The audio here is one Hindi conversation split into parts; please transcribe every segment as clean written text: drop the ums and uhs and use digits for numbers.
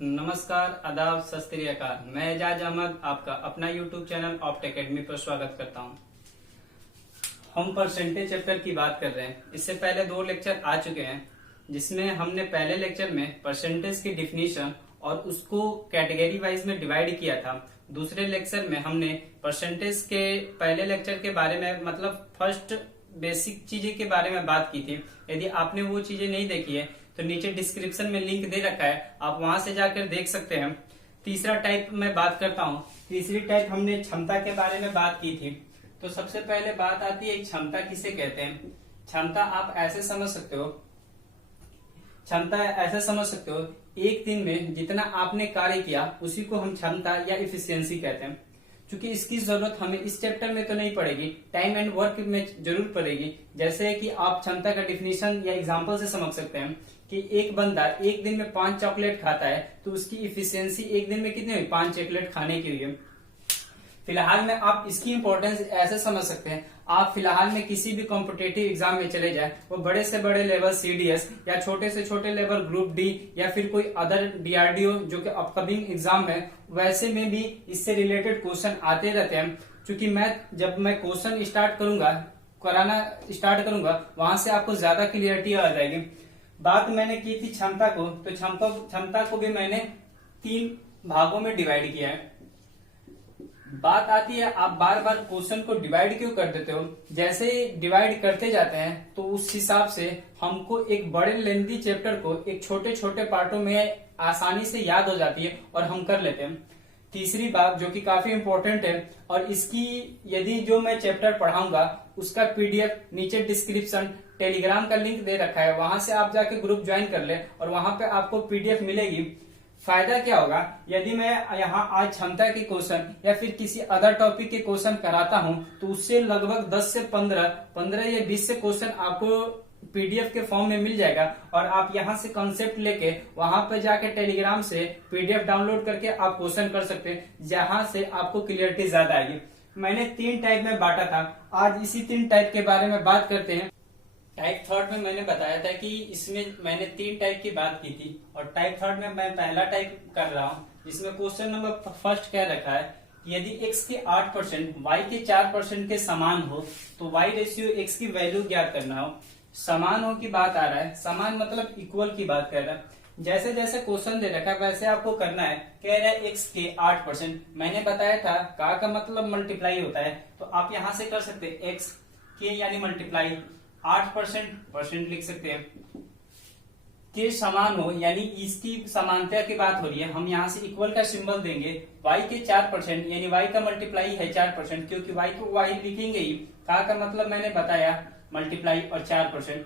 नमस्कार, आदाब, सत श्री अकाल। मैं एजाज अहमद आपका अपना YouTube चैनल ऑप्ट एकेडमी पर स्वागत करता हूं। हम परसेंटेज चैप्टर की बात कर रहे हैं। इससे पहले 2 लेक्चर आ चुके हैं, जिसमें हमने पहले लेक्चर में परसेंटेज की डिफिनीशन और उसको कैटेगरी वाइज में डिवाइड किया था। दूसरे लेक्चर में हमने परसेंटेज के पहले लेक्चर के बारे में, मतलब फर्स्ट बेसिक चीजें के बारे में बात की थी। यदि आपने वो चीजें नहीं देखी है तो नीचे डिस्क्रिप्शन में लिंक दे रखा है, आप वहां से जाकर देख सकते हैं। तीसरा टाइप में बात करता हूँ। तीसरी टाइप हमने क्षमता के बारे में बात की थी। तो सबसे पहले बात आती है क्षमता किसे कहते हैं। क्षमता आप ऐसे समझ सकते हो, क्षमता ऐसे समझ सकते हो, एक दिन में जितना आपने कार्य किया उसी को हम क्षमता या इफिशियंसी कहते हैं। क्योंकि इसकी जरूरत हमें इस चैप्टर में तो नहीं पड़ेगी, टाइम एंड वर्क में जरूर पड़ेगी। जैसे कि आप क्षमता का डिफिनीशन या एग्जांपल से समझ सकते हैं कि एक बंदा एक दिन में 5 चॉकलेट खाता है तो उसकी इफिशियंसी एक दिन में कितनी हुई, 5 चॉकलेट खाने की हुई। फिलहाल में आप इसकी इंपॉर्टेंस ऐसे समझ सकते हैं, आप फिलहाल में किसी भी कॉम्पिटेटिव एग्जाम में चले जाए, वो बड़े से बड़े लेवल सीडीएस या छोटे से छोटे लेवल ग्रुप डी या फिर कोई अदर डीआरडीओ जो कि अपकमिंग एग्जाम है, वैसे में भी इससे रिलेटेड क्वेश्चन आते रहते हैं। क्योंकि जब मैं क्वेश्चन कराना स्टार्ट करूंगा वहां से आपको ज्यादा क्लियरिटी आ जाएगी। बात मैंने की थी क्षमता को, तो क्षमता को भी मैंने 3 भागों में डिवाइड किया है। बात आती है आप बार बार क्वेश्चन को डिवाइड क्यों कर देते हो। जैसे डिवाइड करते जाते हैं तो उस हिसाब से हमको एक बड़े लेंथी चैप्टर को एक छोटे छोटे पार्टों में आसानी से याद हो जाती है और हम कर लेते हैं। तीसरी बात जो कि काफी इंपॉर्टेंट है, और इसकी यदि जो मैं चैप्टर पढ़ाऊंगा उसका पीडीएफ नीचे डिस्क्रिप्शन टेलीग्राम का लिंक दे रखा है, वहां से आप जाके ग्रुप ज्वाइन कर ले और वहां पे आपको पीडीएफ मिलेगी। फायदा क्या होगा, यदि मैं यहाँ आज क्षमता के क्वेश्चन या फिर किसी अदर टॉपिक के क्वेश्चन कराता हूँ तो उससे लगभग 10 से 15 या 20 से क्वेश्चन आपको पीडीएफ के फॉर्म में मिल जाएगा, और आप यहाँ से कंसेप्ट लेके वहां पे जाके टेलीग्राम से पीडीएफ डाउनलोड करके आप क्वेश्चन कर सकते हैं, जहां से आपको क्लियरिटी ज्यादा आएगी। मैंने 3 टाइप में बांटा था, आज इसी 3 टाइप के बारे में बात करते हैं। टाइप थर्ड में मैंने बताया था कि इसमें मैंने 3 टाइप की बात की थी, और टाइप थर्ड में मैं पहला टाइप कर रहा हूँ, जिसमें क्वेश्चन नंबर फर्स्ट क्या रखा है कि यदि x के 8% y के 4% के समान हो तो y रेशियो x की वैल्यू ज्ञात करना हो। समान हो की बात आ रहा है, समान मतलब इक्वल की बात कर रहा है। जैसे जैसे क्वेश्चन दे रखा है वैसे आपको करना है। कह रहा है x के 8%, मैंने बताया था का मतलब मल्टीप्लाई होता है, तो आप यहां से कर सकते हैं x के यानी मल्टीप्लाई 8% लिख सकते हैं। के समान हो यानी इसकी समानता की बात हो रही है, हम यहाँ से इक्वल का सिंबल देंगे। y के 4% यानी y का मल्टीप्लाई है 4%, क्योंकि y को y लिखेंगे ही। का मतलब मैंने बताया मल्टीप्लाई और 4%।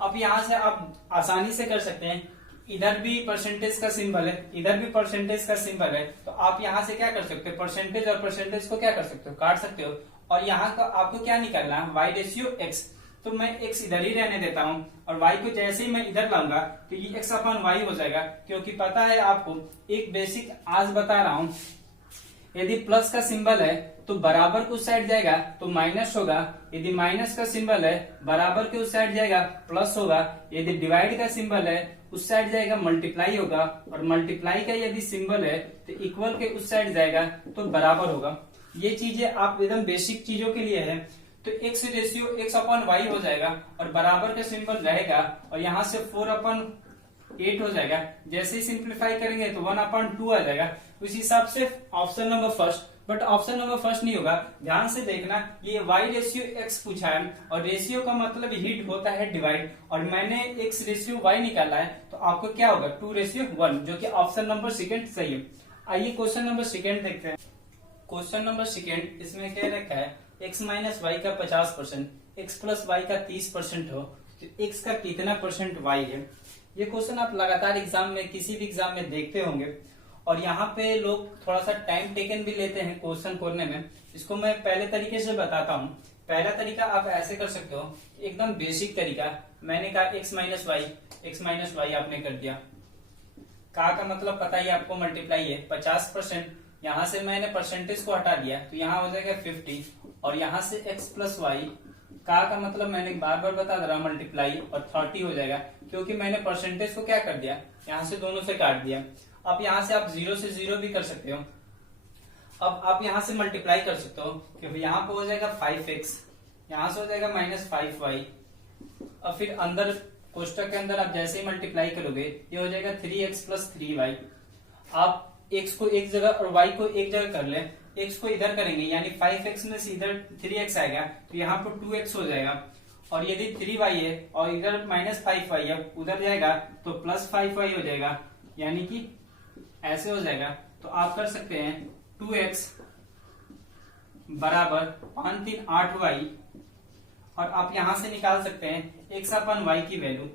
अब यहाँ से आप आसानी से कर सकते हैं, इधर भी परसेंटेज का सिंबल है, इधर भी परसेंटेज का सिंबल है, तो आप यहाँ से क्या कर सकते हो, परसेंटेज और परसेंटेज को क्या कर सकते हो, काट सकते हो। और यहाँ का आपको क्या निकालना है, y रेशियो x, तो मैं x इधर ही रहने देता हूँ, और y को जैसे ही मैं इधर लाऊंगा तो ये x अपन y हो जाएगा। क्योंकि पता है आपको, एक बेसिक आज बता रहा हूँ, यदि प्लस का सिंबल है तो बराबर के उस साइड जाएगा तो माइनस होगा, यदि माइनस का सिंबल है बराबर के उस साइड जाएगा प्लस होगा, यदि डिवाइड का सिंबल है उस साइड जाएगा मल्टीप्लाई होगा, और मल्टीप्लाई का यदि सिंबल है तो इक्वल के उस साइड जाएगा तो बराबर होगा। ये चीजें आप एकदम बेसिक चीजों के लिए है। तो x रेशियो x अपन y हो जाएगा, और बराबर का सिंबल रहेगा, और यहाँ से 4/8 हो जाएगा। जैसे ही सिंप्लीफाई करेंगे तो 1/2 आ जाएगा। उस हिसाब से option number first, but option number first नहीं होगा। ध्यान से देखना, ये y रेशियो x पूछा है, और रेशियो का मतलब हिट होता है डिवाइड, और मैंने x रेशियो y निकाला है, तो आपको क्या होगा 2:1, जो कि ऑप्शन नंबर सेकंड सही है। आइए क्वेश्चन नंबर सेकंड देखते हैं। क्वेश्चन नंबर सेकंड, इसमें क्या रखा है, x माइनस वाई का 50%, x प्लस वाई का 30% हो तो x का कितना परसेंट y है। ये क्वेश्चन आप लगातार एग्जाम में, किसी भी एग्जाम में देखते होंगे, और यहाँ पे लोग थोड़ा सा टाइम टेकन भी लेते हैं क्वेश्चन खोलने में। इसको मैं पहले तरीके से बताता हूँ। पहला तरीका आप ऐसे कर सकते हो, एकदम बेसिक तरीका। मैंने कहा x माइनस वाई आपने कर दिया। का मतलब पता ही आपको, मल्टीप्लाई है 50%, यहाँ से मैंने परसेंटेज को हटा दिया तो यहाँ हो जाएगा 50, और यहाँ से x प्लस वाई का मतलब मैंने बार बार बता दे रहा, मल्टीप्लाई और 30 हो जाएगा, क्योंकि मैंने परसेंटेज को क्या कर दिया, यहाँ से दोनों से काट दिया। अब यहाँ से आप 0 से 0 भी कर सकते हो। अब आप यहाँ से मल्टीप्लाई कर सकते हो, क्योंकि यहाँ पे हो जाएगा 5x, यहाँ से हो जाएगा -5y, और फिर अंदर कोष्टक के अंदर आप जैसे ही मल्टीप्लाई करोगे ये हो जाएगा 3x + 3y। आप x को एक जगह और y को एक जगह कर ले, x को इधर करेंगे यानी 5x में से इधर 3x आएगा, तो यहाँ पर 2x हो जाएगा, और यदि 3y है और इधर -5y है उधर जाएगा तो +5y हो जाएगा, यानी कि ऐसे हो जाएगा। तो आप कर सकते हैं 2x बराबर 5 3 8y, और आप यहां से निकाल सकते हैं x/y की वैल्यू।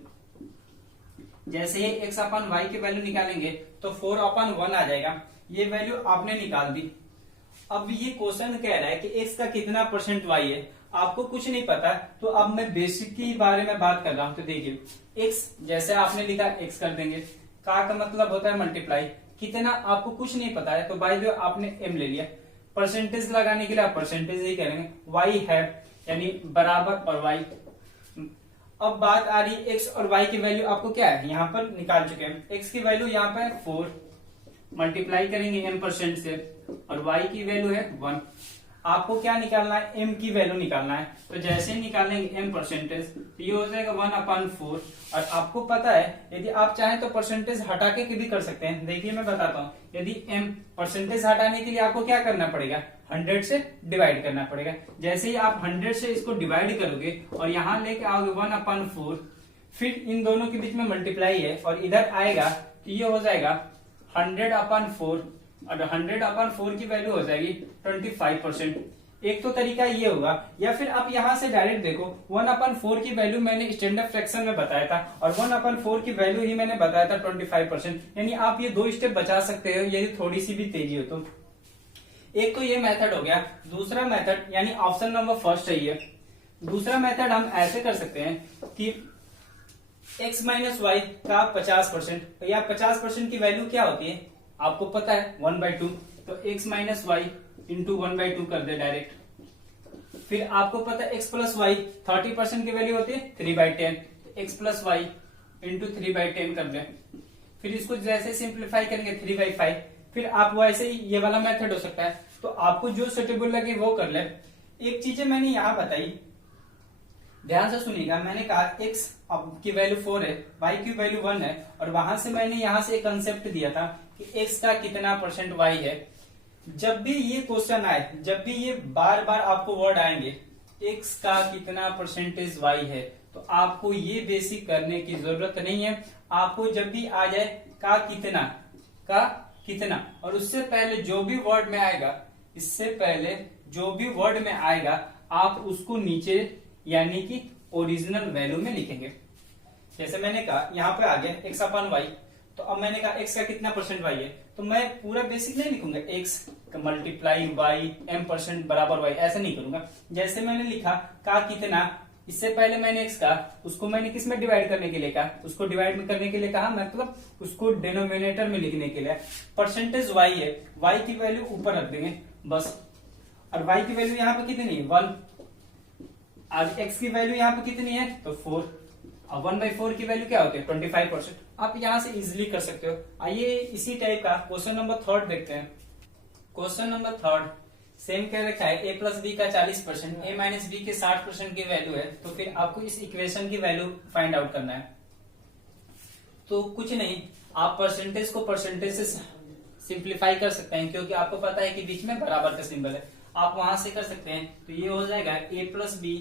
जैसे ही x/y की वैल्यू निकालेंगे तो 4/1 आ जाएगा, ये वैल्यू आपने निकाल दी। अब ये क्वेश्चन कह रहा है कि x का कितना % y है, आपको कुछ नहीं पता, तो अब मैं बेसिक के बारे में बात कर रहा हूं। तो देखिए x जैसे आपने लिखा x कर देंगे, का मतलब होता है मल्टीप्लाई, कितना आपको कुछ नहीं पता है तो बाय द वे आपने m ले लिया, परसेंटेज लगाने के लिए आप परसेंटेज ही करेंगे, y है यानी बराबर और y। अब बात आ रही है x और y की वैल्यू आपको क्या है, यहाँ पर निकाल चुके हैं। x की वैल्यू यहाँ पर 4, मल्टीप्लाई करेंगे m% से, और y की वैल्यू है 1। आपको क्या निकालना है, m की वैल्यू निकालना है। तो जैसे ही निकालेंगे m%, तो ये हो जाएगा 1/4। और आपको पता है यदि आप चाहें तो परसेंटेज हटा के भी कर सकते हैं। देखिए मैं बताता हूँ, यदि m परसेंटेज हटाने के लिए आपको क्या करना पड़ेगा, 100 से डिवाइड करना पड़ेगा। जैसे ही आप 100 से इसको डिवाइड करोगे और यहाँ लेके आओगे 1/4, फिर इन दोनों के बीच में मल्टीप्लाई है और इधर आएगा तो ये हो जाएगा 100/4, और 100/4 की वैल्यू हो जाएगी 25%। एक तो तरीका ये होगा, या फिर आप यहाँ से डायरेक्ट देखो 1/4 की वैल्यू मैंने स्टैंडर्ड फ्रैक्शन में बताया था, और 1/4 की वैल्यू ही मैंने बताया था 25%। यानी आप ये 2 स्टेप बचा सकते हो यदि थोड़ी सी भी तेजी हो तो। एक तो ये मेथड हो गया। दूसरा मेथड यानी ऑप्शन नंबर फर्स्ट है ये। दूसरा मेथड हम ऐसे कर सकते हैं कि x - y का 50%, तो या 50% की वैल्यू क्या होती है आपको पता है 1/2, तो x - y इंटू 1/2 कर दे डायरेक्ट। फिर आपको पता है x + y 30% की वैल्यू होती है 3/10, x + y इंटू 3/10 कर दे। फिर इसको जैसे सिंप्लीफाई करेंगे 3/5। फिर आप वैसे ही ये वाला मेथड हो सकता है, तो आपको जो सुटेबल लगे वो कर ले। एक चीज मैंने यहाँ बताई, ध्यान से सुनिएगा। मैंने कहा x की वैल्यू 4 है, y की वैल्यू 1 है, और वहां से मैंने यहाँ से एक कंसेप्ट दिया था कि x का कितना % y है। जब भी ये क्वेश्चन आए, जब भी ये बार बार आपको वर्ड आएंगे x का कितना % y है, तो आपको ये बेसिक करने की जरूरत नहीं है। आपको जब भी आ जाए का कितना, और उससे पहले जो भी वर्ड में आएगा, इससे पहले जो भी वर्ड में आएगा आप उसको नीचे यानी कि ओरिजिनल वैल्यू में लिखेंगे। जैसे मैंने कहा यहाँ पे आ गया x/y, तो अब मैंने कहा x का कितना % y है, तो मैं पूरा बेसिक नहीं लिखूंगा, x मल्टीप्लाई y m% बराबर y, ऐसे नहीं करूंगा। जैसे मैंने लिखा का कितना, इससे पहले मैंने x का, उसको मैंने किस में डिवाइड करने के लिए कहा, उसको डिवाइड करने के लिए कहा, मतलब उसको डिनोमिनेटर में लिखने के लिए। % y है, y की वैल्यू ऊपर रख देंगे बस, और y की वैल्यू यहाँ पे कितनी है 1, आज x की वैल्यू यहाँ पे कितनी है तो 4, और 1/4 की वैल्यू क्या होती है 25%। आप यहाँ से इजिली कर सकते हो। आइए इसी टाइप का क्वेश्चन नंबर 3 देखते हैं। क्वेश्चन नंबर 3 सेम क्या रखा है, a + b का 40%, a - b के 60% की वैल्यू है, तो फिर आपको इस इक्वेशन की वैल्यू फाइंड आउट करना है। तो कुछ नहीं, आप परसेंटेज को परसेंटेज से सिंप्लीफाई कर सकते हैं, क्योंकि आपको पता है कि बीच में बराबर का सिंबल है, आप वहां से कर सकते हैं। तो ये हो जाएगा a + b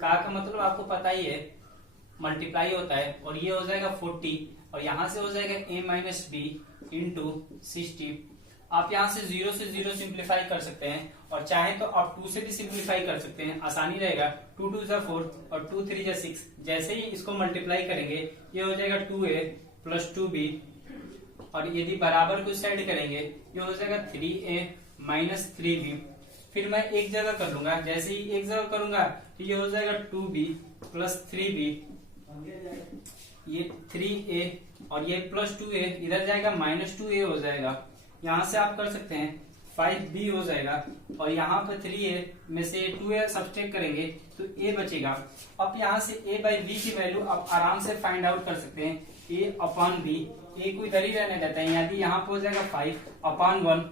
का मतलब आपको पता ही है मल्टीप्लाई होता है, और ये हो जाएगा 40, और यहां से हो जाएगा a - b इंटू 60। आप यहाँ से 0 से 0 सिंप्लीफाई कर सकते हैं, और चाहे तो आप 2 से भी सिंप्लीफाई कर सकते हैं, आसानी रहेगा। 2 2 4 और 2 3 6। जैसे ही इसको मल्टीप्लाई करेंगे ये हो जाएगा 2a + 2b, और यदि बराबर को साइड करेंगे ये हो जाएगा 3a - 3b। फिर मैं एक जगह कर लूंगा, जैसे ही एक जगह करूंगा तो ये हो जाएगा 2b + 3b, ये 3a और ये +2a, इधर जाएगा -2a हो जाएगा। यहां से आप कर सकते हैं 5b हो जाएगा, और यहाँ पर 3a में से 2a सब्ट्रैक्ट करेंगे तो a बचेगा। अब यहाँ से a बाई b की वैल्यू आप आराम से फाइंड आउट कर सकते हैं, a अपॉन b, a को इधर ही रहने देते हैं, यदि यहाँ पर हो जाएगा 5 अपॉन 1।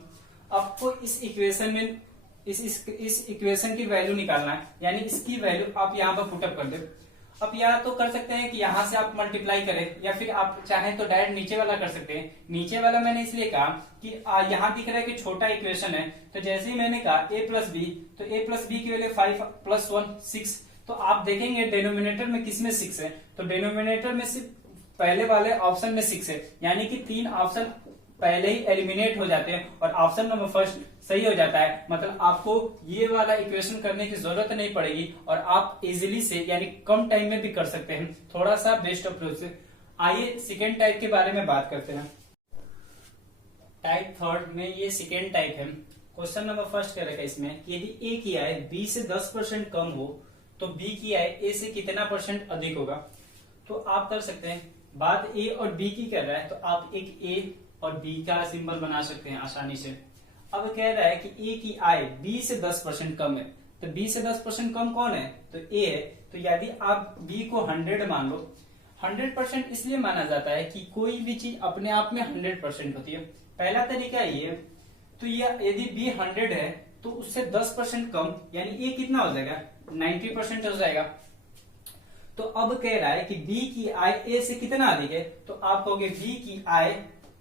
आपको इस इक्वेशन में इस इक्वेशन की वैल्यू निकालना है, यानी इसकी वैल्यू आप यहाँ पर पुटअप कर दे। अब या तो कर सकते हैं कि यहाँ से आप मल्टीप्लाई करें, या फिर आप चाहें तो डायरेक्ट नीचे वाला कर सकते हैं। नीचे वाला मैंने इसलिए कहा कि यहाँ दिख रहा है कि छोटा इक्वेशन है, तो जैसे ही मैंने कहा a प्लस बी, तो a प्लस बी की वैल्यू 5 प्लस 1 6। तो आप देखेंगे डिनोमिनेटर में किसमें 6 है, तो डिनोमिनेटर में सिर्फ पहले वाले ऑप्शन में 6 है, यानी कि 3 ऑप्शन पहले ही एलिमिनेट हो जाते हैं और ऑप्शन नंबर फर्स्ट सही हो जाता है। मतलब आपको ये वाला इक्वेशन करने की जरूरत नहीं पड़ेगी और आप इजीली से यानी कम टाइम में भी कर सकते हैं, थोड़ा सा बेस्ट अप्रोच से। आइए सेकेंड टाइप के बारे में बात करते हैं। टाइप थर्ड में ये सेकेंड टाइप है। क्वेश्चन नंबर फर्स्ट क्या रहेगा इसमें कि यदि a की आय b से 10% कम हो तो b की आय a से कितना परसेंट अधिक होगा। तो आप कर सकते हैं, बात a और b की कर रहा है तो आप एक a और b का सिंबल बना सकते हैं आसानी से। अब कह रहा है कि a की आय b से 10% कम है, तो b से 10% कम कौन है, तो a है। तो यदि आप b को 100 मान लो, 100% इसलिए माना जाता है कि कोई भी चीज अपने आप में 100% होती है। पहला तरीका ये है, तो यदि b 100 है तो उससे 10% कम यानी a कितना हो जाएगा, 90% हो जाएगा। तो अब कह रहा है कि b की आय a से कितना अधिक है, तो आप कहोगे b की आय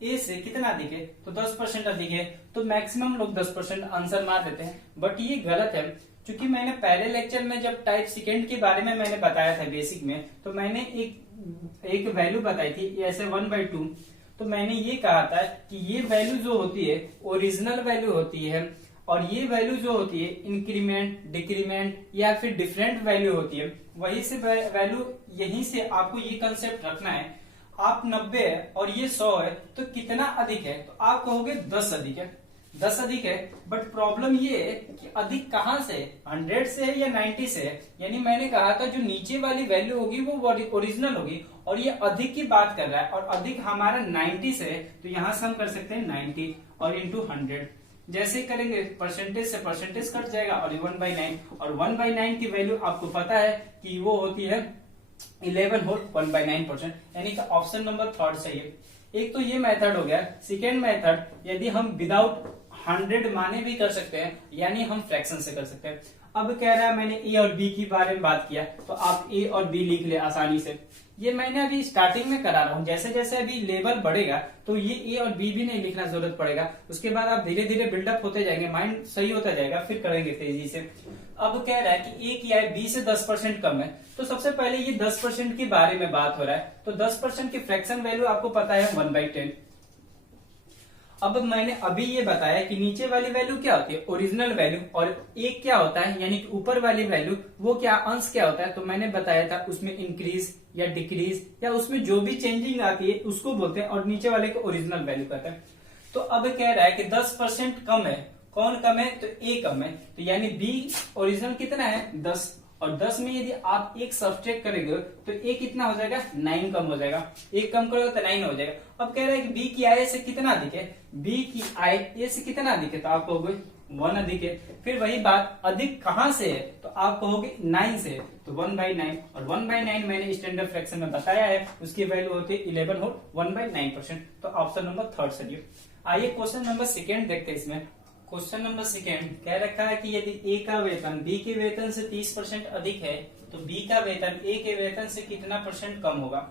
a से कितना अधिक है, तो 10% अधिक है। तो मैक्सिमम लोग 10% आंसर मार देते हैं, बट ये गलत है। क्योंकि मैंने पहले लेक्चर में जब टाइप सेकेंड के बारे में मैंने बताया था बेसिक में, तो मैंने एक वैल्यू बताई थी ऐसे 1/2। तो मैंने ये कहा था कि ये वैल्यू जो होती है ओरिजिनल वैल्यू होती है, और ये वैल्यू जो होती है इंक्रीमेंट, डिक्रीमेंट या फिर डिफरेंट वैल्यू होती है। वही से वैल्यू, यहीं से आपको ये कंसेप्ट रखना है। आप 90 है और ये 100 है तो कितना अधिक है, तो आप कहोगे 10 अधिक है, 10 अधिक है। बट प्रॉब्लम ये है कि अधिक कहां से, 100 से है या 90 से है। यानी मैंने कहा था जो नीचे वाली वैल्यू होगी वो ओरिजिनल होगी, और ये अधिक की बात कर रहा है और अधिक हमारा 90 से है। तो यहां से हम कर सकते हैं 90 और इंटू 100। जैसे करेंगे परसेंटेज से परसेंटेज कट जाएगा और 1/9, और 1/9 की वैल्यू आपको पता है कि वो होती है 11 होल 1/9%, यानी कि ऑप्शन नंबर थर्ड सही है। एक तो ये मेथड हो गया। सेकेंड मेथड, यदि हम विदाउट 100 माने भी कर सकते हैं, यानी हम फ्रैक्शन से कर सकते हैं। अब कह रहा है मैंने a और b के बारे में बात किया, तो आप a और b लिख ले आसानी से। ये मैंने अभी स्टार्टिंग में करा रहा हूं, जैसे जैसे अभी लेवल बढ़ेगा तो ये a और b भी नहीं लिखना जरूरत पड़ेगा। उसके बाद आप धीरे धीरे बिल्डअप होते जाएंगे, माइंड सही होता जाएगा, फिर करेंगे तेजी से। अब कह रहा है कि a की आय b से 10% कम है, तो सबसे पहले ये 10% के बारे में बात हो रहा है। तो 10% की फ्रैक्शन वैल्यू आपको पता है 1/10। अब मैंने अभी ये बताया कि नीचे वाली वैल्यू क्या होती है, ओरिजिनल वैल्यू, और एक क्या होता है यानी कि ऊपर वाली वैल्यू वो क्या, अंश क्या होता है। तो मैंने बताया था उसमें इंक्रीज या डिक्रीज या उसमें जो भी चेंजिंग आती है उसको बोलते हैं, और नीचे वाले को ओरिजिनल वैल्यू कहते हैं। तो अब कह रहा है कि 10% कम है, कौन कम है, तो a कम है। तो यानी b ओरिजिनल कितना है 10, और 10 में यदि आप एक सब्ट्रैक्ट करेंगे तो a कितना हो जाएगा, 9 कम हो जाएगा। एक कम करोगे तो 9 हो जाएगा। अब कह रहा है कि b की आय से कितना अधिक है, b की आय a से कितना अधिक है, तो आप कहोगे 1 अधिक है। फिर वही बात, अधिक कहां से है, तो आप कहोगे 9 से है, तो 1/9, और 1/9 मैंने स्टैंडर्ड फ्रैक्शन में बताया है, उसकी वैल्यू होती है 11 होल 1/9%। तो ऑप्शन नंबर थर्ड सही है। आइए क्वेश्चन नंबर सेकेंड देखते हैं। इसमें क्वेश्चन नंबर सेकेंड कह रखा है कि यदि a का वेतन b के वेतन से 30% अधिक है तो b का वेतन a के वेतन से कितना % कम होगा।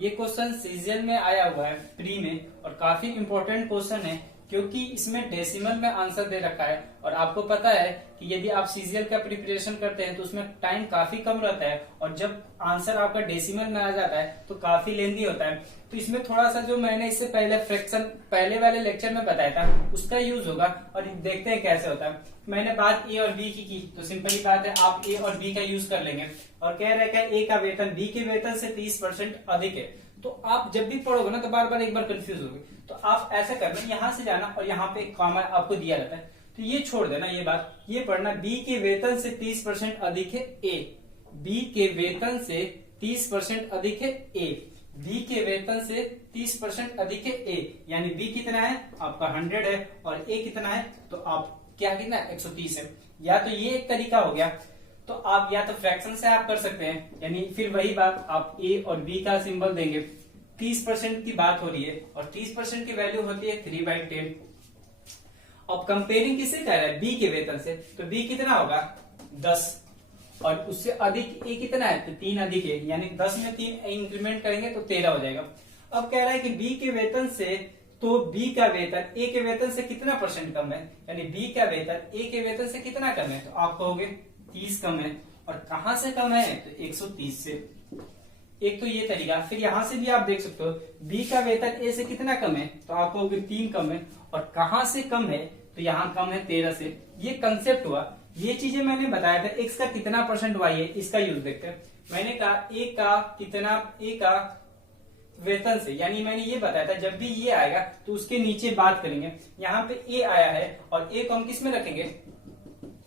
ये क्वेश्चन सीजीएल में आया हुआ है प्री में, और काफी इंपॉर्टेंट क्वेश्चन है क्योंकि इसमें डेसिमल में आंसर दे रखा है। और आपको पता है कि यदि आप सीजीएल का प्रिपरेशन करते हैं तो उसमें टाइम काफी कम रहता है, और जब आंसर आपका डेसिमल में आ जाता है तो काफी लेंदी होता है। तो इसमें थोड़ा सा जो मैंने इससे पहले फ्रैक्शन पहले वाले लेक्चर में बताया था उसका यूज होगा, और देखते हैं कैसे होता है। मैंने बात ए और बी की तो सिंपली बात है, आप ए और बी का यूज कर लेंगे। और कह रहे हैं ए का वेतन बी के वेतन से 30% अधिक है। तो आप जब भी पढ़ोगे ना तो बार बार एक बार कंफ्यूज होगे, तो आप ऐसा करना, यहाँ से जाना और यहाँ पे कॉमा आपको दिया रहता है, तो ये छोड़ देना ये बात, ये पढ़ना बी के वेतन से 30% अधिक है ए, बी के वेतन से 30% अधिक है ए। बी के वेतन से 30% अधिक है ए, यानी बी कितना है आपका 100 है और ए कितना है, तो आप क्या कितना 130 है। या तो ये एक तरीका हो गया, तो आप या तो फ्रैक्शन से आप कर सकते हैं, यानी फिर वही बात आप ए और बी का सिंबल देंगे। 30% की बात हो रही है और 30% की वैल्यू होती है 3/10। अब कंपेयरिंग किससे कर रहा है, बी के वेतन से, तो बी कितना होगा 10 और उससे अधिक ए कितना है, तो 3 अधिक है, यानी 10 में 3 इंक्रीमेंट करेंगे तो 13 हो जाएगा। अब कह रहा है कि बी के वेतन से, तो बी का वेतन ए के वेतन से कितना परसेंट कम है, यानी बी का वेतन ए के वेतन से कितना कम है, तो आप कहोगे 30 कम है। और कहां से कम है, तो 130 से। एक तो ये तरीका। फिर यहां से भी आप देख सकते हो बी का वेतन ए से कितना कम है, तो आप कहोगे 3 कम है। और कहां से कम है, तो यहाँ कम है 13 से। ये कंसेप्ट हुआ, ये चीजें मैंने बताया था। एक्स का कितना परसेंट वाई है, इसका यूज देखते हैं। मैंने कहा ए का कितना, ए का वेतन से, यानी मैंने ये बताया था जब भी ये आएगा तो उसके नीचे बात करेंगे। यहाँ पे ए आया है और ए को हम किस में रखेंगे,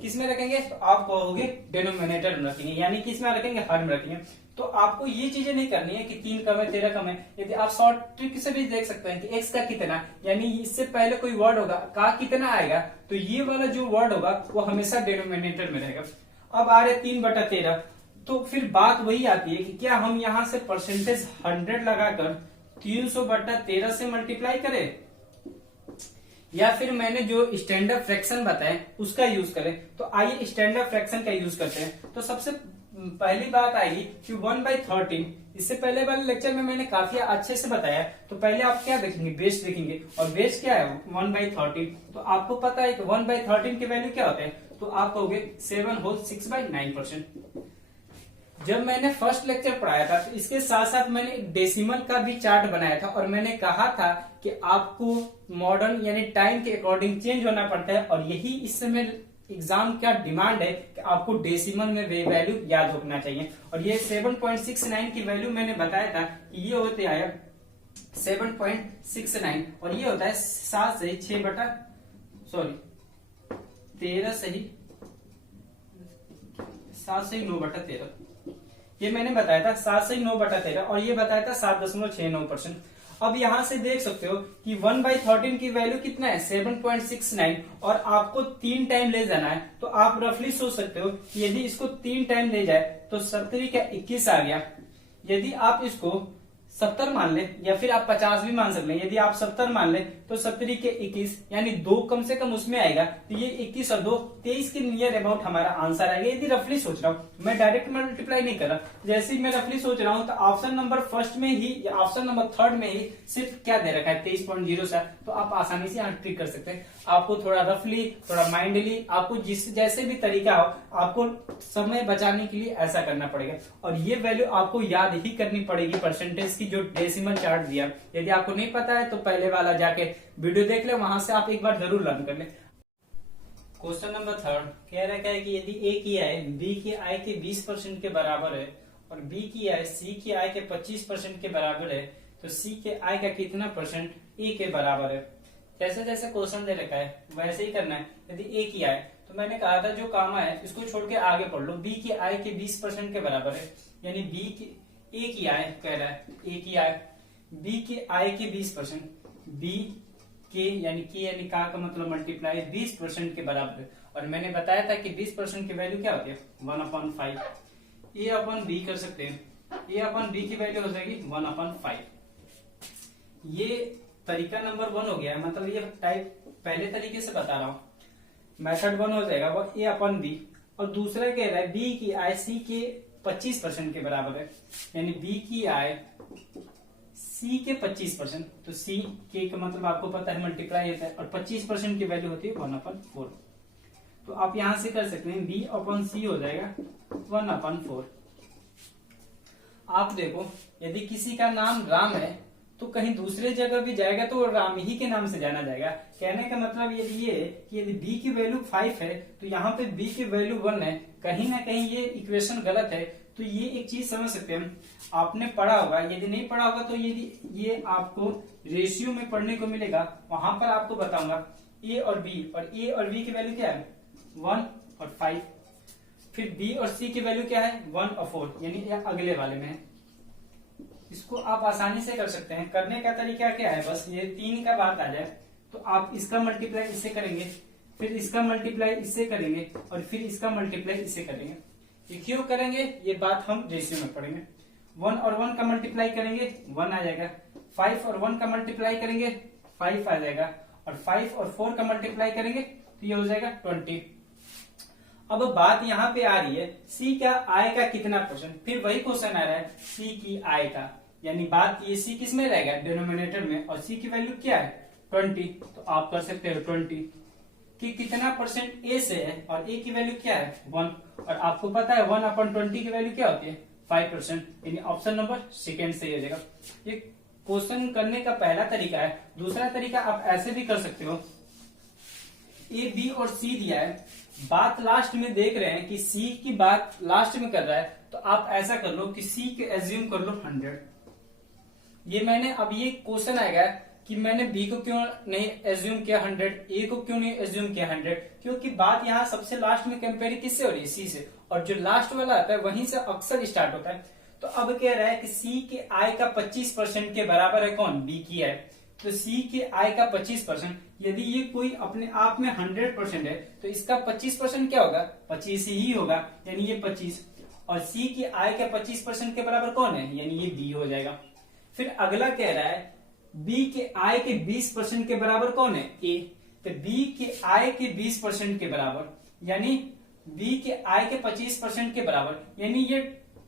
किस में रखेंगे, तो आप कहोगे डिनोमिनेटर में रखेंगे, यानी किस में रखेंगे, हर में रखेंगे। तो आपको ये चीजें नहीं करनी है कि 3 कम है 13 कम है। यदि आप शॉर्ट ट्रिक से भी देख सकते हैं कि एक्स का कितना, यानी इससे पहले कोई वर्ड होगा का कितना आएगा, तो ये वाला जो वर्ड होगा वो हमेशा डिनोमिनेटर में रहेगा। अब आ रहे 3/13, तो फिर बात वही आती है कि क्या हम यहां से परसेंटेज 100 लगाकर 300/13 से मल्टीप्लाई करें, या फिर मैंने जो स्टैंडर्ड फ्रैक्शन बताए उसका यूज करें। तो आइए स्टैंडर्ड फ्रैक्शन का यूज करते हैं। तो सबसे पहली बात आएगी कि 1/13। इससे पहले वाले लेक्चर में मैंने काफी अच्छे से बताया। तो पहले आप क्या देखेंगे, बेस देखेंगे, और बेस क्या है 1/13। तो आपको पता है कि 1/13 की वैल्यू क्या होता है, तो आप कहोगे 7 होल 6/9%। जब मैंने फर्स्ट लेक्चर पढ़ाया था तो इसके साथ साथ मैंने एक डेसिमल का भी चार्ट बनाया था, और मैंने कहा था कि आपको मॉडर्न यानी टाइम के अकॉर्डिंग चेंज होना पड़ता है। और यही इस समय एग्जाम का डिमांड है कि आपको डेसिमल में वैल्यू याद रखना चाहिए। और ये 7.69 की वैल्यू मैंने बताया था कि ये होते आया 7.69, और ये होता है 7 से 9/13। ये मैंने बताया था 7 से 9/13, और ये बताया था 7.69%। अब यहां से देख सकते हो कि 1/13 की वैल्यू कितना है 7.69, और आपको 3 टाइम ले जाना है। तो आप रफली सोच सकते हो कि यदि इसको 3 टाइम ले जाए तो 70 का 21 आ गया। यदि आप इसको 70 मान ले, या फिर आप 50 भी मान सकते हैं। यदि आप 70 मान ले तो 70 के 21, यानी 2 कम से कम उसमें आएगा। तो ये 21 और 2 23 के नियर अबाउट हमारा आंसर आएगा। यदि रफली सोच रहा हूँ, मैं डायरेक्ट मल्टीप्लाई नहीं कर रहा, जैसे ही मैं रफली सोच रहा हूँ, तो ऑप्शन नंबर फर्स्ट में ही या ऑप्शन नंबर थर्ड में ही सिर्फ क्या दे रखा है 23.07। तो आप आसानी से यहाँ ट्रिक कर सकते हैं। आपको थोड़ा रफली, थोड़ा माइंडली, आपको जिस जैसे भी तरीका हो, आपको समय बचाने के लिए ऐसा करना पड़ेगा। और ये वैल्यू आपको याद ही करनी पड़ेगी परसेंटेज की, जो डेसिमल चार्ट दिया। यदि आपको नहीं पता है तो पहले वाला जाके वीडियो देख ले, वहां से आप एक बार जरूर लर्न कर ले। क्वेश्चन नंबर 3 कह रहा है कि यदि ए की आय बी की आय के 20% के बराबर है, और बी की आय सी की आय के 25% के बराबर है, तो सी के आय का कितना परसेंट ए के बराबर है। जैसे जैसे क्वेश्चन दे रखा है वैसे ही करना है। यदि ए की आय, तो मैंने कहा था जो कामा है इसको छोड़ के आगे पढ़ लो। बी की आय के 20% के बराबर है, यानी बी की ए की आय कह रहा है, ए की आय बी की आय के 20%, बी के यानी का मतलब मल्टीप्लाई 20% के बराबर है। और मैंने बताया था कि 20% की वैल्यू क्या होती है 1/5। ए अपन बी कर सकते हैं, ए अपन बी की वैल्यू हो जाएगी 1/5। ये तरीका नंबर 1 हो गया, मतलब ये टाइप पहले तरीके से बता रहा हूं। मेथड 1 हो जाएगा वो ए अपन बी, और दूसरा कह रहा है बी की आय सी के 25% के बराबर है, यानी बी की आय सी के 25%। तो सी के का मतलब आपको पता है मल्टीप्लाई होता है, और 25% की वैल्यू होती है 1/4। तो आप यहां से कर सकते हैं बी अपन सी हो जाएगा 1/4। आप देखो यदि किसी का नाम राम है तो कहीं दूसरे जगह भी जाएगा तो राम ही के नाम से जाना जाएगा। कहने का मतलब यदि ये कि यदि b की वैल्यू 5 है तो यहाँ पे b की वैल्यू 1 है, कहीं ना कहीं ये इक्वेशन गलत है। तो ये एक चीज समझ सकते हैं, आपने पढ़ा होगा, यदि नहीं पढ़ा होगा तो यदि ये आपको रेशियो में पढ़ने को मिलेगा, वहां पर आपको बताऊंगा a और b, और a और b की वैल्यू क्या है 1 और 5। फिर b और c की वैल्यू क्या है 1 और 4, यानी अगले वाले में है। इसको आप आसानी से कर सकते हैं। करने का तरीका क्या है, बस ये 3 का बात आ जाए तो आप इसका मल्टीप्लाई इससे करेंगे, फिर इसका मल्टीप्लाई इससे करेंगे और फिर इसका मल्टीप्लाई इससे करेंगे। ये क्यों करेंगे ये बात हम रेशियो में पढ़ेंगे। 1 और 1 का मल्टीप्लाई करेंगे 1 आ जाएगा, 5 और 1 का मल्टीप्लाई करेंगे 5 आ जाएगा, और 5 और 4 का मल्टीप्लाई करेंगे तो ये हो जाएगा 20। अब बात यहाँ पे आ रही है सी का आय का कितना परसेंट। फिर वही क्वेश्चन आ रहा है सी की आय का, यानी बात ये सी किस में रहेगा, डिनोमिनेटर में, और सी की वैल्यू क्या है 20। तो आप कर सकते हो 20 कि कितना परसेंट ए से है, और ए की वैल्यू क्या है 1, और आपको पता है 1/20 की वैल्यू क्या होती है 5%, यानी ऑप्शन नंबर सेकेंड सही हो जाएगा। ये क्वेश्चन करने का पहला तरीका है। दूसरा तरीका आप ऐसे भी कर सकते हो, ए बी और सी दिया है, बात लास्ट में देख रहे हैं कि सी की बात लास्ट में कर रहा है, तो आप ऐसा कर लो कि सी के एज्यूम कर लो 100। ये मैंने अब ये क्वेश्चन आएगा कि मैंने बी को क्यों नहीं एज्यूम किया 100, ए को क्यों नहीं एज्यूम किया 100, क्योंकि बात यहाँ सबसे लास्ट में कंपेयर किससे हो रही है सी से, और जो लास्ट वाला आता है वहीं से अक्सर स्टार्ट होता है। तो अब कह रहा है कि सी के आय का 25% के बराबर है कौन, बी की आय। तो सी के आय का 25%, यदि ये कोई अपने आप में 100% है तो इसका 25% क्या होगा 25 ही होगा, यानी ये 25, और सी की आय का 25% के बराबर कौन है, यानी ये बी हो जाएगा। फिर अगला कह रहा है बी के आय के 20% के बराबर कौन है, ए। तो बी के आय के 20% के बराबर, यानी बी के आय के 25% के बराबर, यानी ये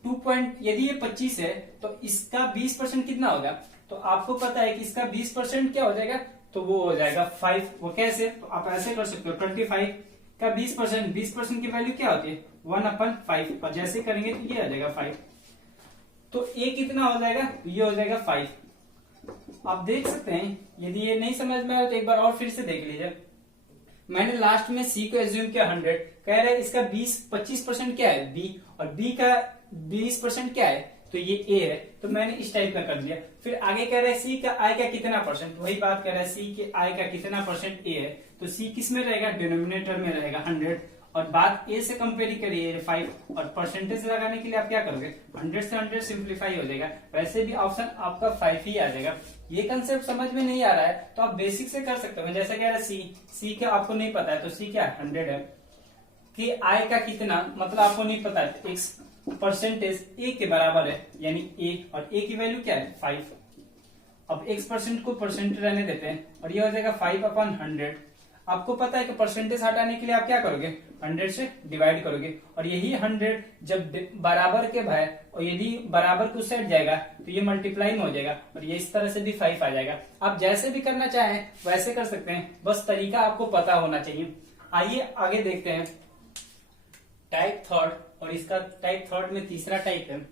2 यदि ये 25 है तो इसका 20% कितना होगा, तो आपको पता है कि इसका 20% क्या हो जाएगा, तो वो हो जाएगा 5। वो कैसे, तो आप ऐसे कर सकते हो 25 का 20% की वैल्यू क्या होती है 1/5, और जैसे करेंगे तो ये आ जाएगा 5। तो ए कितना हो जाएगा, तो ये हो जाएगा 5। आप देख सकते हैं, यदि ये नहीं समझ में आया तो एक बार और फिर से देख लीजिए। मैंने लास्ट में सी को एज्यूम किया 100, कह रहे हैं इसका 25% क्या है बी, और बी का 20% क्या है, तो ये ए है, तो मैंने इस टाइप का कर दिया। फिर आगे कह रहे हैं सी का आय का कितना परसेंट, वही बात कर रहा है सी के आय का कितना परसेंट ए है, तो सी किस में रहेगा, डिनोमिनेटर में रहेगा 100, और बात ए से कंपेयर करिए 5, और परसेंटेज लगाने के लिए आप क्या करोगे 100 से 100 सिंप्लीफाई हो जाएगा। वैसे भी ऑप्शन आपका 5 ही आ जाएगा। ये कंसेप्ट समझ में नहीं आ रहा है तो आप बेसिक से कर सकते हो। जैसे कह रहा है सी का आपको नहीं पता है, तो सी क्या 100 है, कि आय का कितना मतलब आपको नहीं पता है, एक्स परसेंटेज ए के बराबर है, यानी ए, और ए की वैल्यू क्या है 5। अब x% को परसेंट रहने देते हैं, और ये हो जाएगा 5/100। आपको पता है कि परसेंटेज हटाने के लिए आप क्या करोगे 100 से डिवाइड करोगे, और यही 100 जब बराबर के भाई, और यदि बराबर को सेट जाएगा तो ये मल्टीप्लाई में हो जाएगा, और ये इस तरह से भी 5 आ जाएगा। आप जैसे भी करना चाहें वैसे कर सकते हैं, बस तरीका आपको पता होना चाहिए। आइए आगे देखते हैं टाइप थर्ड, और इसका टाइप थर्ड में तीसरा टाइप है।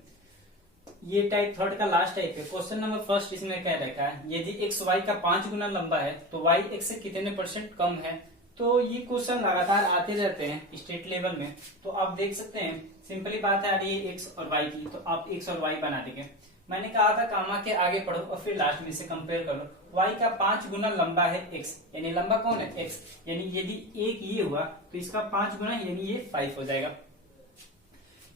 ये टाइप थर्ड का लास्ट टाइप है। क्वेश्चन नंबर फर्स्ट इसमें कह रखा है यदि एक्स वाई का 5 गुना लंबा है तो वाई एक्स से कितने परसेंट कम है। तो ये क्वेश्चन लगातार आते रहते हैं स्टेट लेवल में, तो आप देख सकते हैं सिंपली बात है आ रही है एक्स और वाई की, तो आप एक्स और वाई बना देंगे। मैंने कहा था कामा के आगे पढ़ो और फिर लास्ट में से कंपेयर कर लो। वाई का 5 गुना लंबा है एक्स, यानी लंबा कौन है एक्स, यानी यदि एक ये हुआ तो इसका 5 गुना यानी ये 5 हो जाएगा।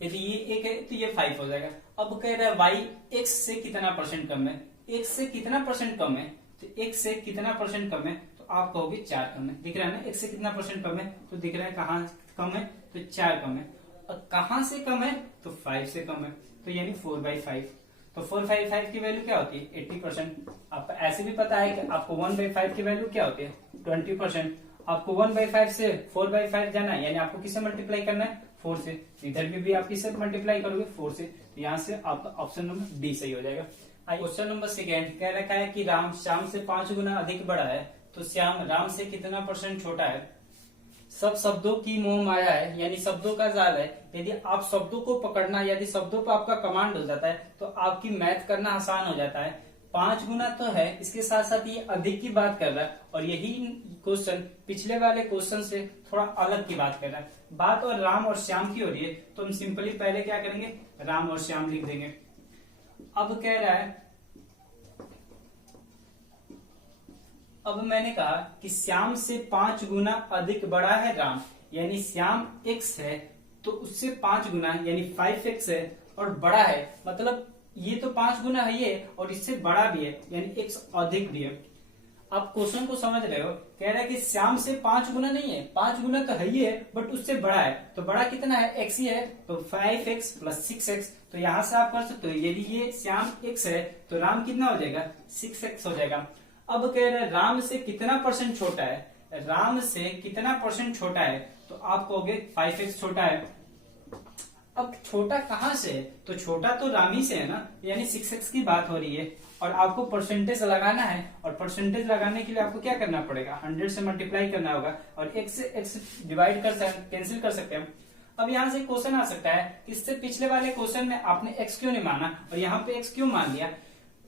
यदि ये एक है तो ये 5 हो जाएगा। अब कह रहा है वाई एक्स से कितना परसेंट कम है, एक्स से कितना परसेंट कम है, तो एक्स से कितना परसेंट कम है, तो आप कहोगे 4 कम है। दिख रहा है ना एक्स से कितना परसेंट कम है, तो दिख रहा है कहाँ कम है, तो 4 कम है। और कहाँ से कम है, तो 5 से कम है, तो यानी 4/5। तो 4/5 की वैल्यू क्या होती है 80%। आपको ऐसे भी पता है कि आपको 1/5 की वैल्यू क्या होती है 20%। आपको 1/5 से 4/5 जाना है, यानी आपको किससे मल्टीप्लाई करना है 4 से। इधर भी आप किससे मल्टीप्लाई करोगे 4 से, तो यहाँ से आपका ऑप्शन नंबर डी सही हो जाएगा। क्वेश्चन नंबर सेकेंड कह रखा है कि राम श्याम से 5 गुना अधिक बड़ा है, तो श्याम राम से कितना परसेंट छोटा है। सब शब्दों की मोह माया है, यानी शब्दों का जाल है। यदि आप शब्दों को पकड़ना, यदि शब्दों पर आपका कमांड हो जाता है तो आपकी मैथ करना आसान हो जाता है। 5 गुना तो है, इसके साथ साथ ये अधिक की बात कर रहा है, और यही क्वेश्चन पिछले वाले क्वेश्चन से थोड़ा अलग की बात कर रहा है। बात और राम और श्याम की हो रही है, तो हम सिंपली पहले क्या करेंगे राम और श्याम लिख देंगे। अब कह रहा है, अब मैंने कहा कि श्याम से 5 गुना अधिक बड़ा है राम, यानी श्याम x है तो उससे 5 गुना यानी 5x है और बड़ा है, मतलब ये तो 5 गुना है ये, और इससे बड़ा भी है, यानी x अधिक भी है। आप क्वेश्चन को समझ रहे हो, कह रहा है कि श्याम से 5 गुना नहीं है, 5 गुना तो है ही है, बट उससे बड़ा है। तो बड़ा कितना है, x ही है, तो 5x प्लस 6x। तो यहां से आप कर सकते हो, यदि ये श्याम x है तो राम कितना हो जाएगा, 6x हो जाएगा। अब कह रहे हैं राम से कितना परसेंट छोटा है, राम से कितना परसेंट छोटा है, तो आप कहोगे 5x छोटा है। अब छोटा कहां से है, तो छोटा तो राम ही से है ना, यानी 6x की बात हो रही है। और आपको परसेंटेज लगाना है, और परसेंटेज लगाने के लिए आपको क्या करना पड़ेगा, 100 से मल्टीप्लाई करना होगा, और x से x डिवाइड कैंसिल कर सकते हैं। अब यहाँ से क्वेश्चन आ सकता है कि इससे पिछले वाले क्वेश्चन में आपने x क्यों नहीं माना और यहाँ पे x क्यों मान लिया।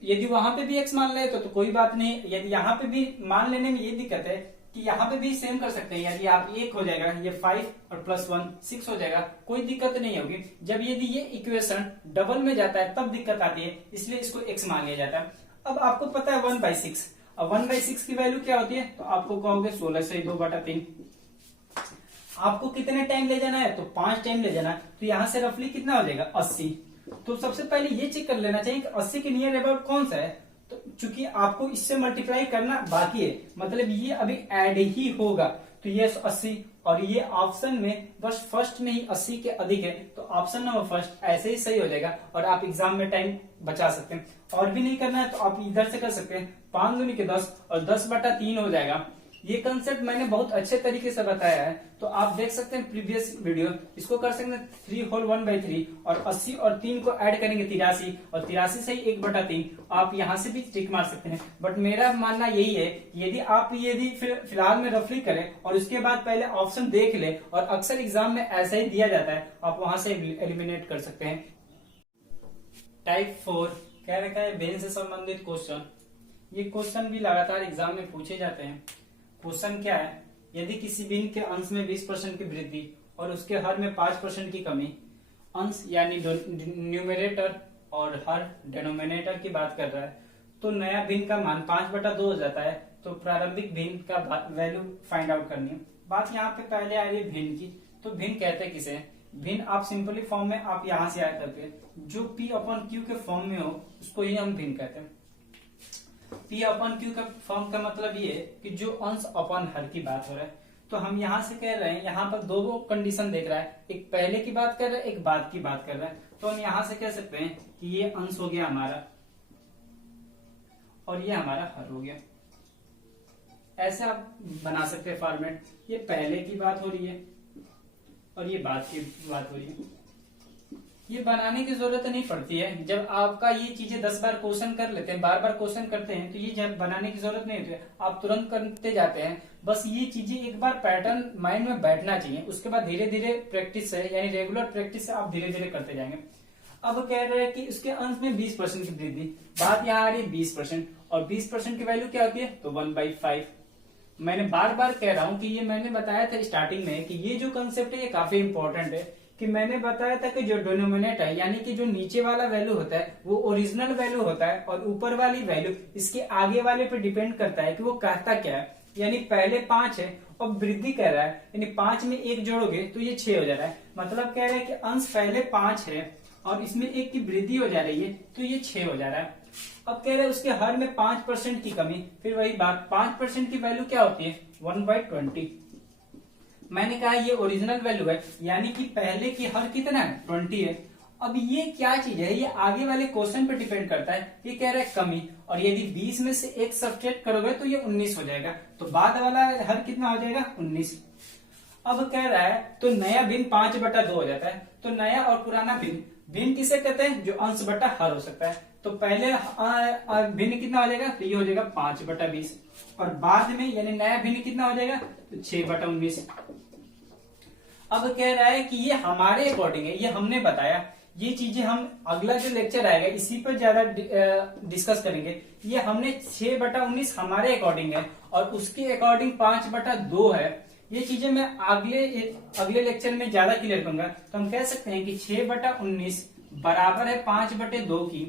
यदि वहां पे भी x मान ले तो कोई बात नहीं, यदि यहाँ पे भी मान लेने में ये दिक्कत है कि यहाँ पे भी सेम कर सकते हैं। यदि आप 1 हो जाएगा, ये 5 और प्लस 1 6 हो जाएगा, कोई दिक्कत नहीं होगी। जब यदि ये इक्वेशन डबल में जाता है तब दिक्कत आती है, इसलिए इसको x मान लिया जाता है। अब आपको पता है 1/6, अब 1/6 की वैल्यू क्या होती है, तो आपको कहोगे 16 से 2/3। आपको कितने टाइम ले जाना है, तो 5 टाइम ले जाना है। तो यहाँ से रफली कितना हो जाएगा, 80। तो सबसे पहले ये चेक कर लेना चाहिए कि 80 के नियर अबाउट कौन सा है। तो चूंकि आपको इससे मल्टीप्लाई करना बाकी है, मतलब ये अभी ऐड ही होगा, तो ये 80, और ये ऑप्शन में बस फर्स्ट में ही 80 के अधिक है, तो ऑप्शन नंबर फर्स्ट ऐसे ही सही हो जाएगा, और आप एग्जाम में टाइम बचा सकते हैं। और भी नहीं करना है तो आप इधर से कर सकते हैं, 5 दूनी के 10 और 10/3 हो जाएगा। ये कंसेप्ट मैंने बहुत अच्छे तरीके से बताया है, तो आप देख सकते हैं प्रीवियस वीडियो, इसको कर सकते हैं 3 होल 1/3, और 80 और 3 को ऐड करेंगे 83, और 83 से ही 1/3। आप यहाँ से भी टिक मार सकते हैं, बट मेरा मानना यही है, यदि आप फिलहाल में रफली करें और उसके बाद पहले ऑप्शन देख ले, और अक्सर एग्जाम में ऐसा ही दिया जाता है, आप वहां से एलिमिनेट कर सकते हैं। टाइप 4 कह रखा है बेन से संबंधित क्वेश्चन। ये क्वेश्चन भी लगातार एग्जाम में पूछे जाते हैं। क्वेश्चन क्या है, यदि किसी भिन्न के अंश में 20% की वृद्धि और उसके हर में 5% की कमी, अंश यानी न्यूमरेटर और हर डिनोमिनेटर की बात कर रहा है, तो नया भिन्न का मान 5/2 हो जाता है। तो प्रारंभिक भिन्न का वैल्यू फाइंड आउट करनी है। बात यहाँ पे पहले आ रही है भिन्न की, तो भिन्न कहते हैं किसे, भिन्न आप सिंपली फॉर्म में आप यहाँ से आया करते हैं, जो P/Q के फॉर्म में हो उसको ही हम भिन्न कहते हैं। P/Q का फॉर्म का मतलब ये है कि जो अंश अपन हर की बात हो रहा है। तो हम यहाँ से कह रहे हैं, यहाँ पर दो कंडीशन देख रहा है, एक पहले की बात कर रहा है, एक बाद की बात कर रहा है। तो हम यहाँ से कह सकते हैं कि ये अंश हो गया हमारा और ये हमारा हर हो गया। ऐसे आप बना सकते हैं फॉर्मेट, ये पहले की बात हो रही है और ये बाद की बात हो रही है। ये बनाने की जरूरत नहीं पड़ती है, जब आपका ये चीजें 10 बार क्वेश्चन कर लेते हैं, बार बार क्वेश्चन करते हैं, तो ये जब बनाने की जरूरत नहीं होती है, आप तुरंत करते जाते हैं। बस ये चीजें एक बार पैटर्न माइंड में बैठना चाहिए, उसके बाद धीरे धीरे प्रैक्टिस से, यानी रेगुलर प्रैक्टिस से आप धीरे धीरे करते जाएंगे। अब कह रहे हैं कि उसके अंश में 20% की वृद्धि, बात यहाँ आ रही है 20%, और 20% की वैल्यू क्या होती है, तो 1/5। मैंने बार बार कह रहा हूं कि ये मैंने बताया था स्टार्टिंग में कि ये जो कंसेप्ट है ये काफी इंपॉर्टेंट है, कि मैंने बताया था कि जो डिनोमिनेटर है, यानी कि जो नीचे वाला वैल्यू होता है वो ओरिजिनल वैल्यू होता है, और ऊपर वाली वैल्यू इसके आगे वाले पे डिपेंड करता है कि वो कहता क्या है। यानी पहले 5 है और वृद्धि कह रहा है, यानी 5 में 1 जोड़ोगे तो ये 6 हो जा रहा है। मतलब कह रहा है कि अंश पहले 5 है और इसमें 1 की वृद्धि हो जा रही है, तो ये 6 हो जा रहा है। अब कह रहे हैं उसके हर में 5% की कमी, फिर वही बात, 5% की वैल्यू क्या होती है, 1/20। मैंने कहा ये ओरिजिनल वैल्यू है, यानी कि पहले की हर कितना है, 20 है। अब ये क्या चीज है, ये आगे वाले क्वेश्चन पर डिपेंड करता है। ये कह रहा है कमी, और यदि 20 में से 1 सब्ट्रैक्ट करोगे तो ये 19 हो जाएगा, तो बाद वाला हर कितना हो जाएगा, 19। अब कह रहा है तो नया भिन्न 5/2 हो जाता है। तो नया और पुराना भिन्न, भिन्न किसे कहते हैं, जो अंश बटा हर हो सकता है। तो पहले भिन्न कितना हो जाएगा, तो ये हो जाएगा 5/20, और बाद में यानी नया भिन्न कितना हो जाएगा, तो 6/19। अब कह रहा है कि ये हमारे अकॉर्डिंग है, ये हमने बताया, ये चीजें हम अगला जो लेक्चर आएगा इसी पर ज्यादा डिस्कस करेंगे। ये हमने 6/19 हमारे अकॉर्डिंग है, और उसके अकॉर्डिंग 5/2 है। ये चीजें मैं अगले लेक्चर में ज्यादा क्लियर करूंगा। तो हम कह सकते हैं कि 6/19 बराबर है 5/2 की।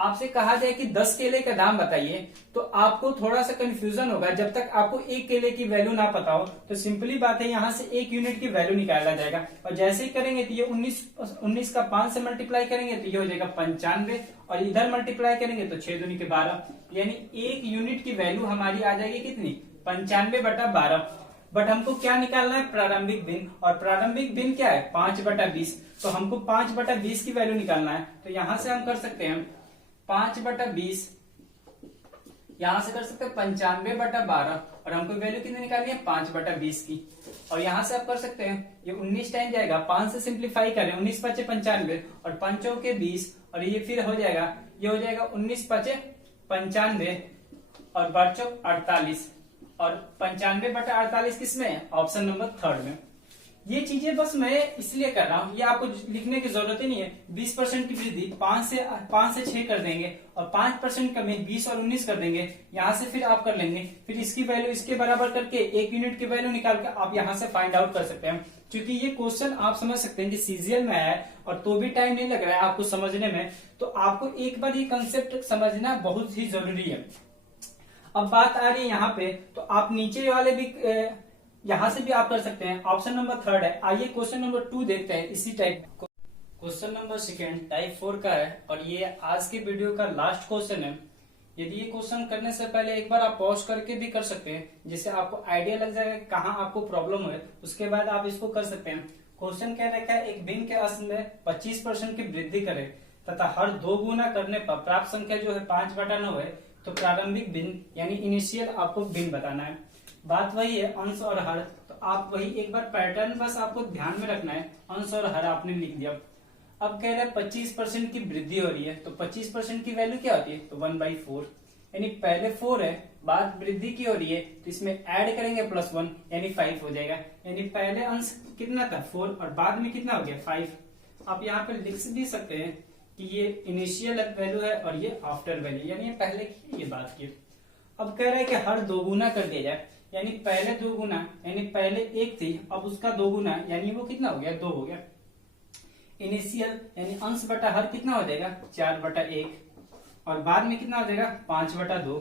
आपसे कहा जाए कि 10 केले का दाम बताइए, तो आपको थोड़ा सा कंफ्यूजन होगा जब तक आपको एक केले की वैल्यू ना पता हो। तो सिंपली बात है, यहाँ से एक यूनिट की वैल्यू निकाला जाएगा, और जैसे ही करेंगे तो ये 19 का 5 से मल्टीप्लाई करेंगे तो ये हो जाएगा 95, और इधर मल्टीप्लाई करेंगे तो 6 दूनी के 12, यानी एक यूनिट की वैल्यू हमारी आ जाएगी कितनी, 95/12। बट हमको क्या निकालना है, प्रारंभिक भिन्न, और प्रारंभिक भिन्न क्या है, 5/20। तो हमको 5/20 की वैल्यू निकालना है। तो यहां से हम कर सकते हैं 5/20, यहां से कर सकते हैं 95/12, और हमको वैल्यू कितनी निकालनी है, 5/20 की। और यहां से आप कर सकते हैं, ये 19 टाइम जाएगा, 5 से सिंप्लीफाई करें, 19 × 5 = 95, और 5 × 20, और ये फिर हो जाएगा, ये हो जाएगा 19 × 5 = 95, और 5 × 48, और 95/48 किसमें है, ऑप्शन नंबर 3 में। ये चीजें बस मैं इसलिए कर रहा हूं, ये आपको लिखने की जरूरत ही नहीं है। 20% की वृद्धि 5 से 6 कर देंगे, और 5% कमी 20 और 19 कर देंगे, यहाँ से फिर आप कर लेंगे, फिर इसकी वैल्यू इसके बराबर करके एक यूनिट की वैल्यू निकाल के आप यहाँ से फाइंड आउट कर सकते हैं। क्योंकि ये क्वेश्चन आप समझ सकते हैं कि सीजीएल में है, और तो भी टाइम नहीं लग रहा है आपको समझने में, तो आपको एक बार ये कंसेप्ट समझना बहुत ही जरूरी है। अब बात आ रही है यहाँ पे, तो आप नीचे वाले भी यहाँ से भी आप कर सकते हैं, ऑप्शन नंबर 3 है। आइए क्वेश्चन नंबर 2 देखते हैं इसी टाइप। क्वेश्चन नंबर 2 टाइप 4 का है, और ये आज के वीडियो का लास्ट क्वेश्चन है। यदि ये क्वेश्चन करने से पहले एक बार आप पॉज करके भी कर सकते हैं, जिससे आपको आइडिया लग जाएगा कहाँ आपको प्रॉब्लम है, उसके बाद आप इसको कर सकते हैं। क्वेश्चन कह रखा है, एक भिन्न के अंश में 25% की वृद्धि करे तथा हर 2 गुना करने पर प्राप्त संख्या जो है 5/9 है, तो प्रारंभिक भिन्न यानी इनिशियल आपको भिन्न बताना है। बात वही है, अंश और हर, तो आप वही एक बार पैटर्न बस आपको ध्यान में रखना है। अंश और हर आपने लिख दिया। अब कह रहे हैं 25% की वृद्धि हो रही है, तो 25% की वैल्यू क्या होती है, तो 1/4, यानी पहले 4 है, बाद वृद्धि की हो रही है, तो इसमें ऐड करेंगे +1 यानी 5 हो जाएगा। यानी पहले अंश कितना था 4, और बाद में कितना हो गया 5। आप यहाँ पे लिख भी सकते हैं कि ये इनिशियल वैल्यू है और ये आफ्टर वैल्यू, यानी ये पहले की ये बात की। अब कह रहे हैं कि हर 2 गुना कर दिया जाए, यानी पहले 2 गुना, यानी पहले 1 थी, अब उसका 2 गुना, यानी वो कितना हो गया, 2 हो गया। इनिशियल यानी अंश बटा हर कितना हो जाएगा, 4/1, और बाद में कितना हो जाएगा 5/2।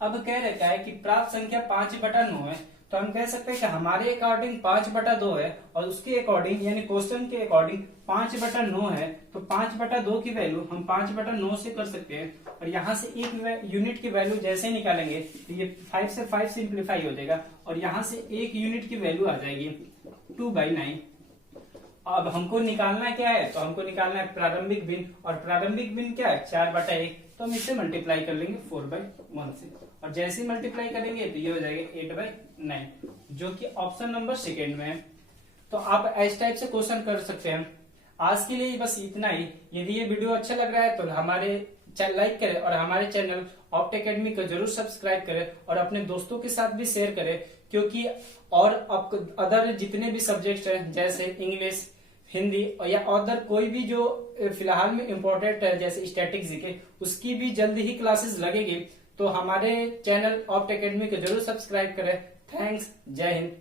अब कह रखा है कि प्राप्त संख्या 5/9 है, तो हम कह सकते हैं कि हमारे अकॉर्डिंग 5/2 है, और उसके अकॉर्डिंग यानी क्वेश्चन के अकॉर्डिंग 5/9 है, तो 5/2 की वैल्यू हम 5/9 से कर सकते हैं। और यहाँ से एक यूनिट की वैल्यू जैसे निकालेंगे तो ये 5 से 5 सिंप्लीफाई हो जाएगा, और यहाँ से एक यूनिट की वैल्यू आ जाएगी 2/9। अब हमको निकालना क्या है, तो हमको निकालना है प्रारंभिक भिन्न, और प्रारंभिक भिन्न क्या है 4/1, तो हम इससे मल्टीप्लाई कर लेंगे 4/1 से, और जैसे ही मल्टीप्लाई करेंगे तो ये हो जाएगा 8/9, जो कि ऑप्शन नंबर 2 में है। तो आप इस टाइप से क्वेश्चन कर सकते हैं। आज के लिए बस इतना ही। यदि ये वीडियो अच्छा लग रहा है तो हमारे लाइक करें, और हमारे चैनल ऑप्ट एकेडमी को जरूर सब्सक्राइब करें, और अपने दोस्तों के साथ भी शेयर करें, क्योंकि और अदर जितने भी सब्जेक्ट हैं जैसे इंग्लिश, हिंदी, या अदर कोई भी जो फिलहाल में इम्पोर्टेंट है जैसे स्टैटिक्स जीके, उसकी भी जल्दी ही क्लासेस लगेगी। तो हमारे चैनल ऑप्ट एकेडमी को जरूर सब्सक्राइब करें। थैंक्स, जय हिंद।